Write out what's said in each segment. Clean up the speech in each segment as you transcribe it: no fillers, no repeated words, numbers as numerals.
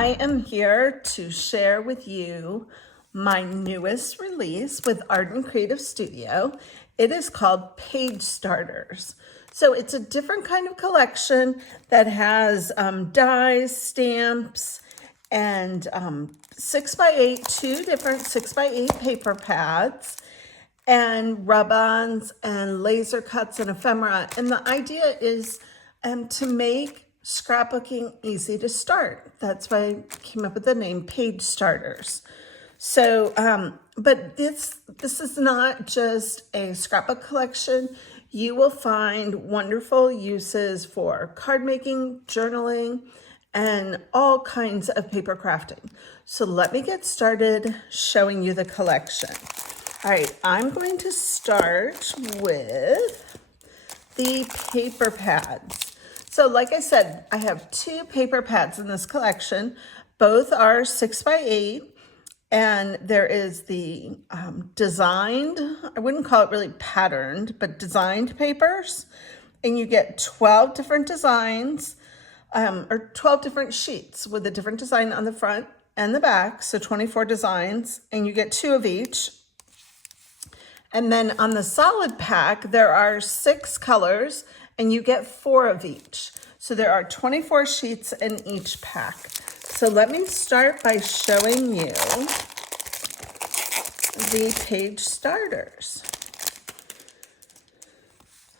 I am here to share with you my newest release with Arden Creative Studio. It is called Page Starters. So it's a different kind of collection that has dies, stamps, and 6x8, two different 6x8 paper pads, and rub-ons and laser cuts and ephemera. And the idea is to make scrapbooking easy to start. That's why I came up with the name Page Starters. So, but this is not just a scrapbook collection. You will find wonderful uses for card making, journaling, and all kinds of paper crafting. So let me get started showing you the collection. All right, I'm going to start with the paper pads. So like I said, I have two paper pads in this collection. Both are 6x8, and there is the designed, I wouldn't call it really patterned, but designed papers. And you get 12 different designs, or 12 different sheets with a different design on the front and the back. So 24 designs, and you get 2 of each. And then on the solid pack, there are 6 colors, and you get 4 of each. So there are 24 sheets in each pack. So let me start by showing you the page starters.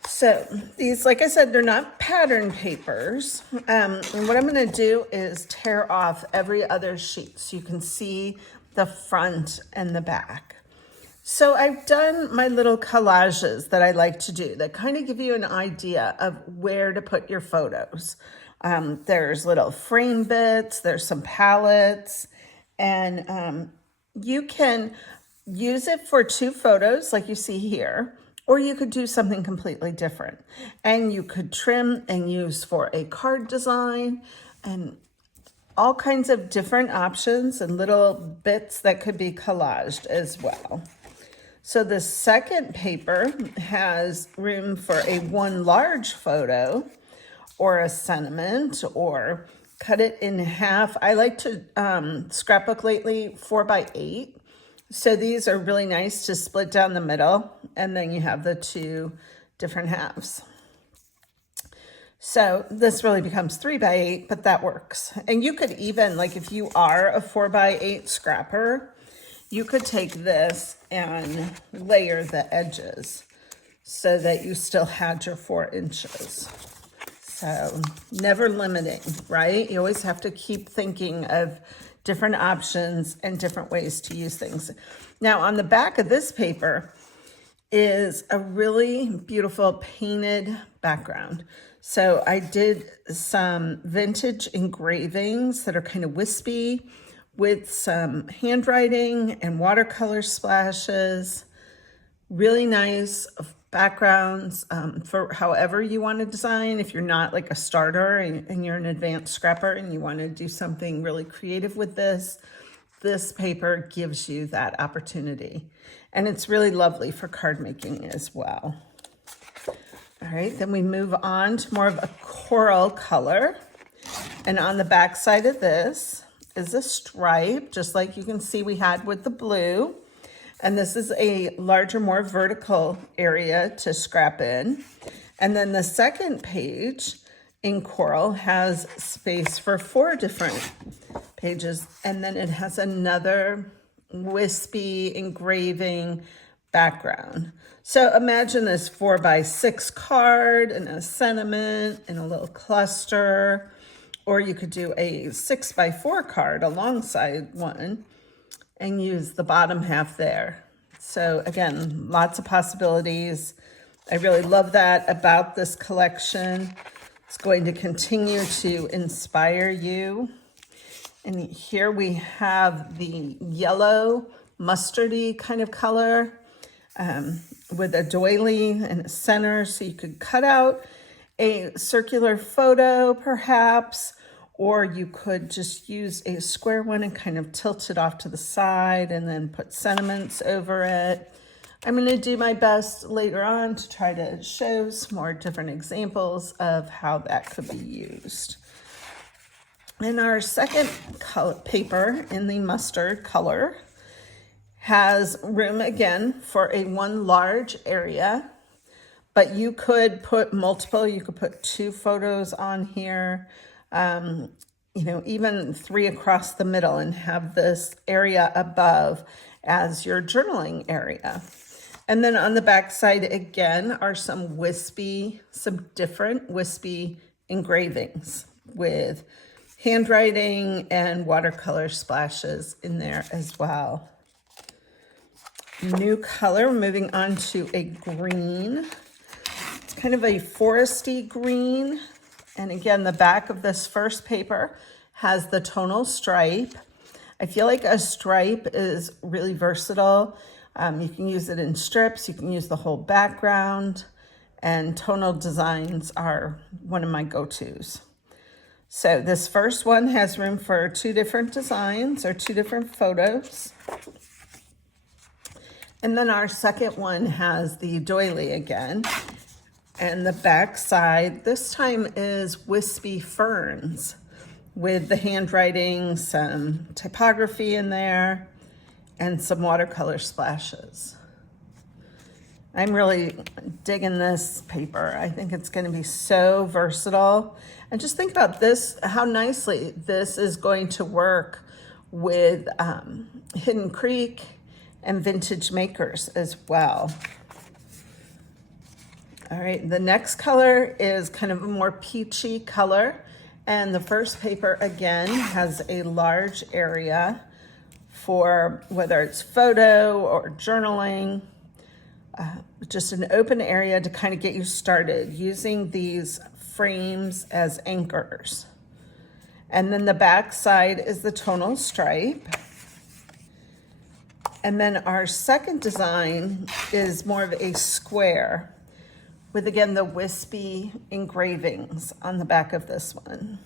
So these, like I said, they're not pattern papers. And what I'm gonna do is tear off every other sheet so you can see the front and the back. So I've done my little collages that I like to do that kind of give you an idea of where to put your photos. There's little frame bits, there's some palettes, and you can use it for 2 photos like you see here, or you could do something completely different. And you could trim and use for a card design and all kinds of different options and little bits that could be collaged as well. So the second paper has room for a 1 large photo or a sentiment, or cut it in half. I like to scrapbook lately 4x8. So these are really nice to split down the middle, and then you have the 2 different halves. So this really becomes 3x8, but that works. And you could even, like if you are a 4x8 scrapper, you could take this and layer the edges so that you still had your 4 inches. So never limiting, right? You always have to keep thinking of different options and different ways to use things. Now on the back of this paper is a really beautiful painted background. So I did some vintage engravings that are kind of wispy, with some handwriting and watercolor splashes. Really nice backgrounds for however you want to design. If you're not like a starter and you're an advanced scrapper and you want to do something really creative with this paper gives you that opportunity. And it's really lovely for card making as well. All right, then we move on to more of a coral color. And on the back side of this is a stripe, just like you can see we had with the blue. And this is a larger, more vertical area to scrap in. And then the second page in coral has space for 4 different pages. And then it has another wispy engraving background. So imagine this 4x6 card and a sentiment and a little cluster. Or you could do a 6x4 card alongside one and use the bottom half there. So again, lots of possibilities. I really love that about this collection. It's going to continue to inspire you. And here we have the yellow mustardy kind of color with a doily in the center. So you could cut out a circular photo perhaps, or you could just use a square one and kind of tilt it off to the side and then put sentiments over it. I'm going to do my best later on to try to show some more different examples of how that could be used. And our second paper in the mustard color has room again for one large area, but you could put multiple. You could put 2 photos on here, you know, even 3 across the middle, and have this area above as your journaling area. And then on the back side again are some different wispy engravings with handwriting and watercolor splashes in there as well. New color, moving on to a green. It's kind of a foresty green. And again, the back of this first paper has the tonal stripe. I feel like a stripe is really versatile. You can use it in strips, you can use the whole background, and tonal designs are one of my go-tos. So this first one has room for 2 different designs or 2 different photos. And then our second one has the doily again. And the back side this time is wispy ferns with the handwriting, some typography in there, and some watercolor splashes. I'm really digging this paper. I think it's going to be so versatile. And just think about this, how nicely this is going to work with Hidden Creek and Vintage Makers as well. All right, the next color is kind of a more peachy color. And the first paper again has a large area for whether it's photo or journaling, just an open area to kind of get you started using these frames as anchors. And then the back side is the tonal stripe. And then our second design is more of a square with, again, the wispy engravings on the back of this one.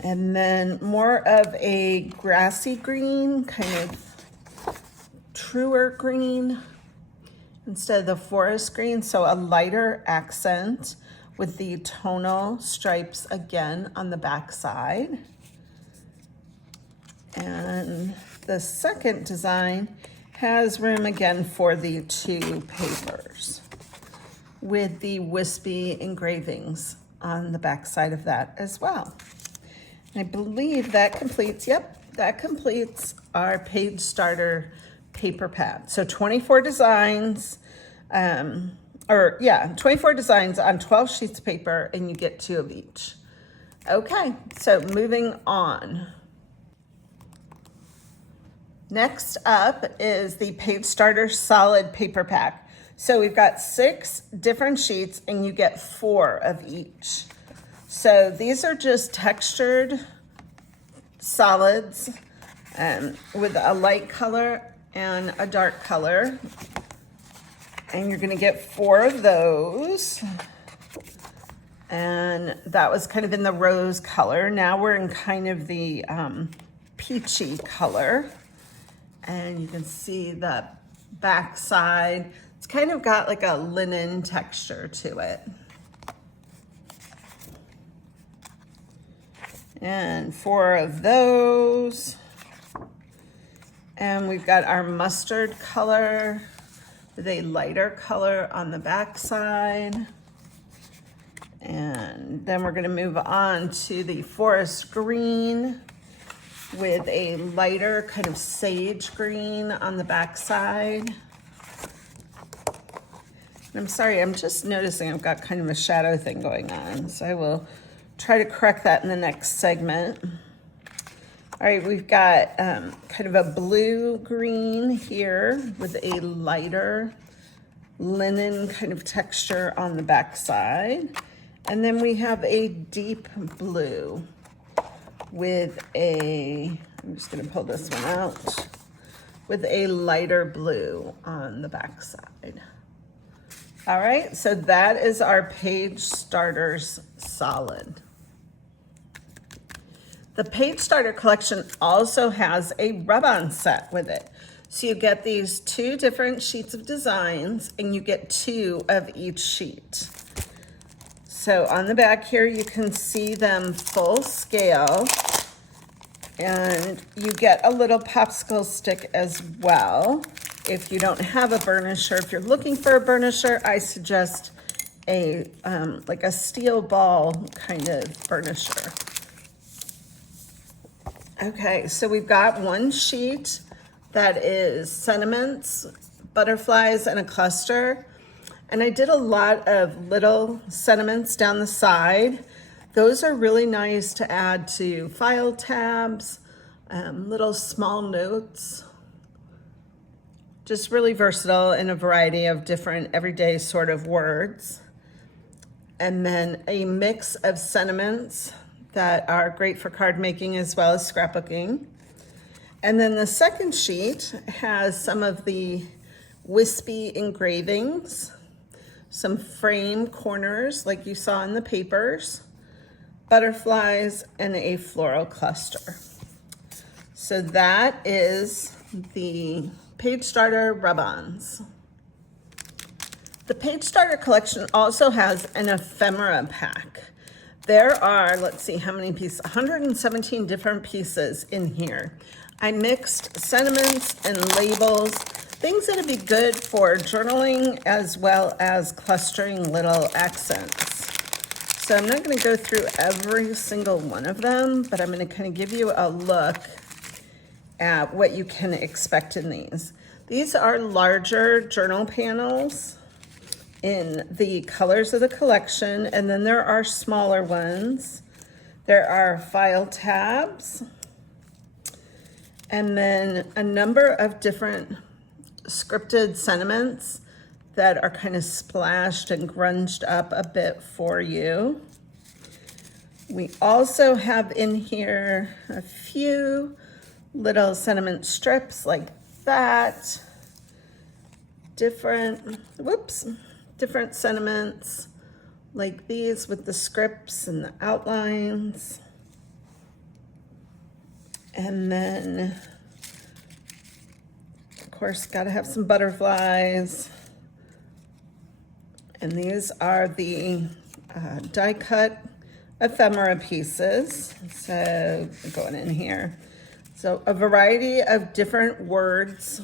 And then more of a grassy green, kind of truer green instead of the forest green. So a lighter accent with the tonal stripes again on the back side. And the second design has room again for the 2 papers with the wispy engravings on the back side of that as well. I believe that completes, that completes our page starter paper pad. So 24 designs, 24 designs on 12 sheets of paper, and you get 2 of each. Okay, so moving on. Next up is the Page Starter Solid Paper Pack. So we've got 6 different sheets and you get 4 of each. So these are just textured solids with a light color and a dark color. And you're gonna get 4 of those. And that was kind of in the rose color. Now we're in kind of the peachy color. And you can see the back side. It's kind of got like a linen texture to it. And 4 of those. And we've got our mustard color with a lighter color on the back side. And then we're gonna move on to the forest green with a lighter kind of sage green on the back side. I'm sorry, I'm just noticing I've got kind of a shadow thing going on, so I will try to correct that in the next segment. All right, we've got kind of a blue-green here with a lighter linen kind of texture on the back side. And then we have a deep blue with I'm just gonna pull this one out, with a lighter blue on the back side. All right, so that is our Page Starters Solid. The Page Starter collection also has a rub-on set with it. So you get these 2 different sheets of designs and you get 2 of each sheet. So on the back here, you can see them full scale, and you get a little popsicle stick as well. If you don't have a burnisher, if you're looking for a burnisher, I suggest a like a steel ball kind of burnisher. Okay, so we've got one sheet that is sentiments, butterflies, and a cluster. And I did a lot of little sentiments down the side. Those are really nice to add to file tabs, little small notes. Just really versatile in a variety of different everyday sort of words. And then a mix of sentiments that are great for card making as well as scrapbooking. And then the second sheet has some of the wispy engravings, some frame corners like you saw in the papers, butterflies, and a floral cluster. So that is the Page Starter rub-ons. The Page Starter collection also has an ephemera pack. There are, let's see how many pieces, 117 different pieces in here. I mixed sentiments and labels, things that'd be good for journaling as well as clustering little accents. So I'm not going to go through every single one of them, but I'm going to kind of give you a look at what you can expect in these. These are larger journal panels in the colors of the collection, and then there are smaller ones. There are file tabs, and then a number of different scripted sentiments that are kind of splashed and grunged up a bit for you. We also have in here a few little sentiment strips like that, different sentiments like these with the scripts and the outlines. And then, of course, got to have some butterflies. And these are the die cut ephemera pieces. So going in here. So a variety of different words.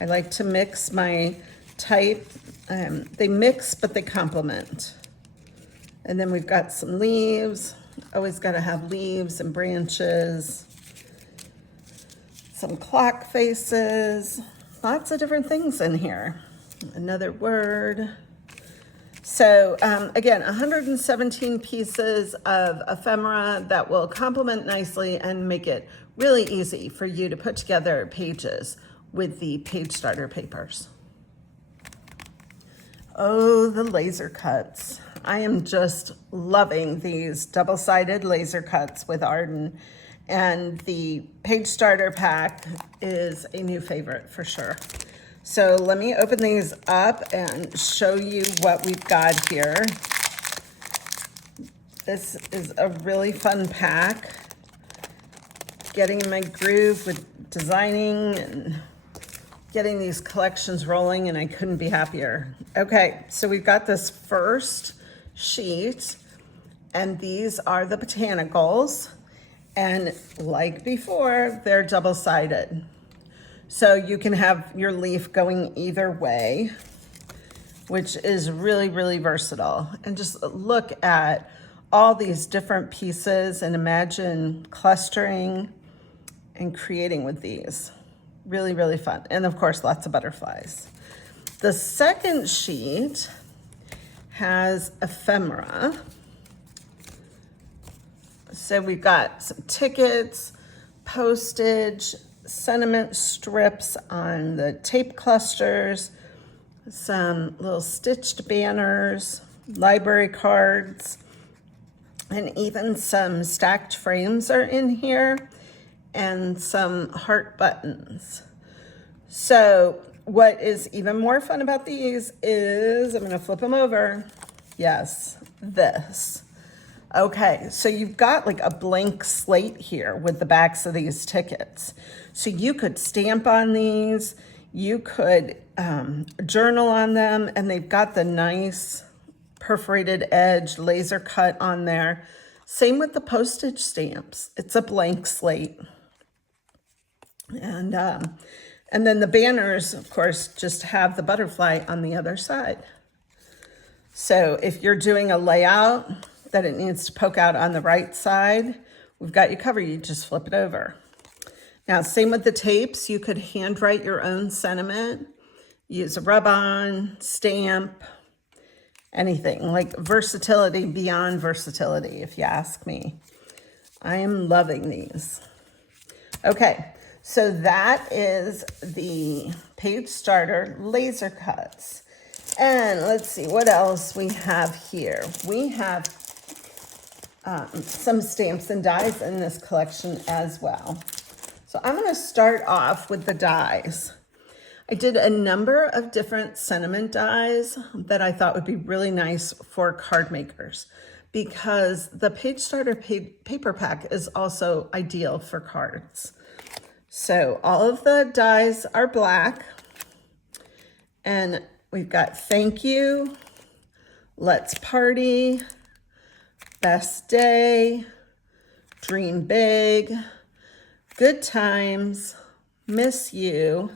I like to mix my type. They mix, but they complement. And then we've got some leaves. Always got to have leaves and branches. Some clock faces. Lots of different things in here. Another word. So again, 117 pieces of ephemera that will complement nicely and make it really easy for you to put together pages with the Page Starter papers. Oh, the laser cuts. I am just loving these double-sided laser cuts with Arden, and the Page Starter pack is a new favorite for sure. So let me open these up and show you what we've got here. This is a really fun pack. Getting in my groove with designing and getting these collections rolling, and I couldn't be happier. Okay, so we've got this first sheet, and these are the botanicals, and like before, they're double-sided. So you can have your leaf going either way, which is really, really versatile. And just look at all these different pieces and imagine clustering and creating with these. Really, really fun. And of course, lots of butterflies. The second sheet has ephemera. So we've got some tickets, postage, sentiment strips on the tape clusters, some little stitched banners, library cards, and even some stacked frames are in here, and some heart buttons. So what is even more fun about these is, I'm going to flip them over. Yes, this. Okay, so you've got like a blank slate here with the backs of these tickets. So you could stamp on these, you could journal on them, and they've got the nice perforated edge, laser cut on there. Same with the postage stamps. It's a blank slate. And then the banners, of course, just have the butterfly on the other side. So if you're doing a layout that it needs to poke out on the right side, we've got you covered. You just flip it over. Now, same with the tapes. You could handwrite your own sentiment, use a rub-on, stamp, anything. Like versatility beyond versatility, if you ask me. I am loving these. Okay, so that is the page starter laser cuts. And let's see what else we have here. We have some stamps and dies in this collection as well. So I'm going to start off with the dies. I did a number of different sentiment dies that I thought would be really nice for card makers, because the page starter paper pack is also ideal for cards. So all of the dies are black, and we've got thank you, let's party, best day, dream big, good times, miss you.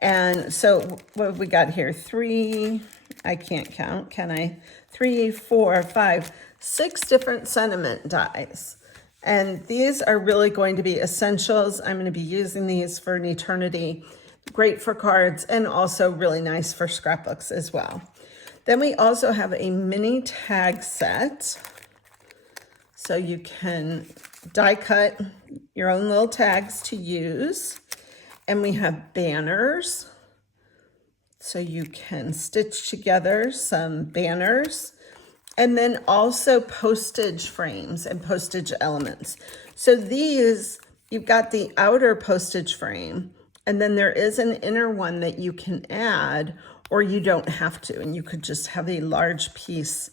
And so what have we got here? 3, I can't count, can I? 3, 4, 5, 6 different sentiment dies. And these are really going to be essentials. I'm going to be using these for an eternity. Great for cards and also really nice for scrapbooks as well. Then we also have a mini tag set. So you can die cut your own little tags to use. And we have banners. So you can stitch together some banners. And then also postage frames and postage elements. So these, you've got the outer postage frame, and then there is an inner one that you can add, or you don't have to. And you could just have a large piece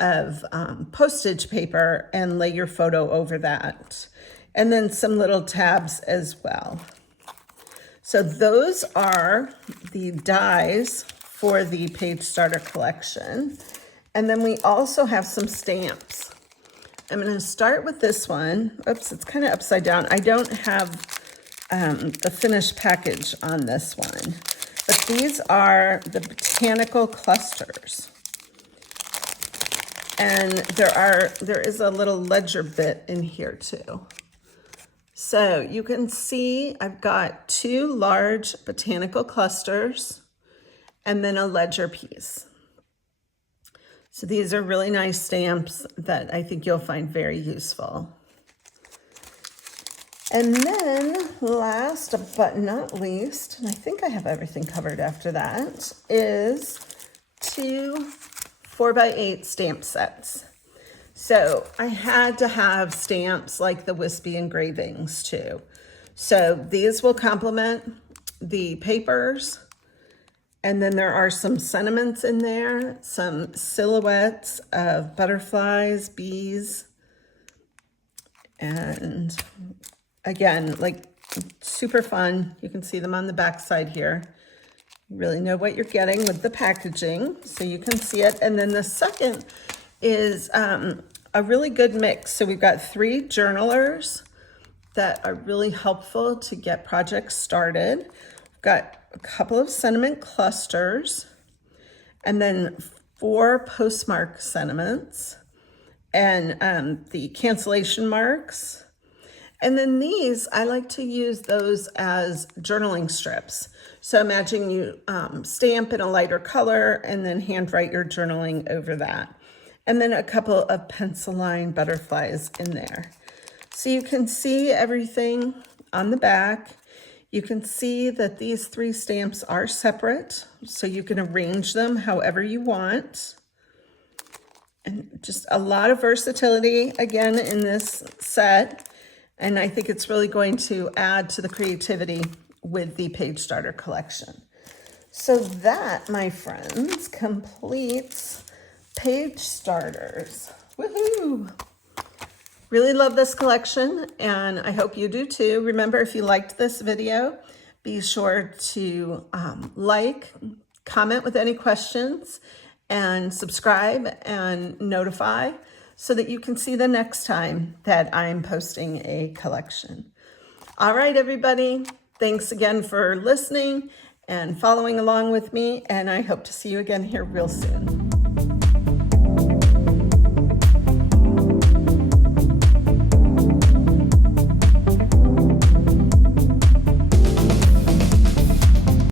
of postage paper and lay your photo over that. And then some little tabs as well. So those are the dies for the page starter collection. And then we also have some stamps. I'm going to start with this one. Oops, it's kind of upside down. I don't have the finished package on this one. But these are the botanical clusters. And there is a little ledger bit in here too. So you can see I've got 2 large botanical clusters and then a ledger piece. So these are really nice stamps that I think you'll find very useful. And then last but not least, and I think I have everything covered after that, is 2 4x8 stamp sets. So I had to have stamps like the wispy engravings too. So these will complement the papers. And then there are some sentiments in there, some silhouettes of butterflies, bees. And again, like super fun. You can see them on the back side here. You really know what you're getting with the packaging, so you can see it. And then the second is a really good mix. So we've got 3 journalers that are really helpful to get projects started. We've got a couple of sentiment clusters, and then 4 postmark sentiments, and the cancellation marks. And then these, I like to use those as journaling strips. So imagine you stamp in a lighter color and then handwrite your journaling over that. And then a couple of pencil line butterflies in there. So you can see everything on the back. You can see that these 3 stamps are separate, so you can arrange them however you want. And just a lot of versatility, again, in this set. And I think it's really going to add to the creativity with the page starter collection. So that, my friends, completes page starters. Woohoo! Really love this collection, and I hope you do too. Remember, if you liked this video, be sure to like, comment with any questions, and subscribe and notify so that you can see the next time that I'm posting a collection. All right, everybody. Thanks again for listening and following along with me, and I hope to see you again here real soon.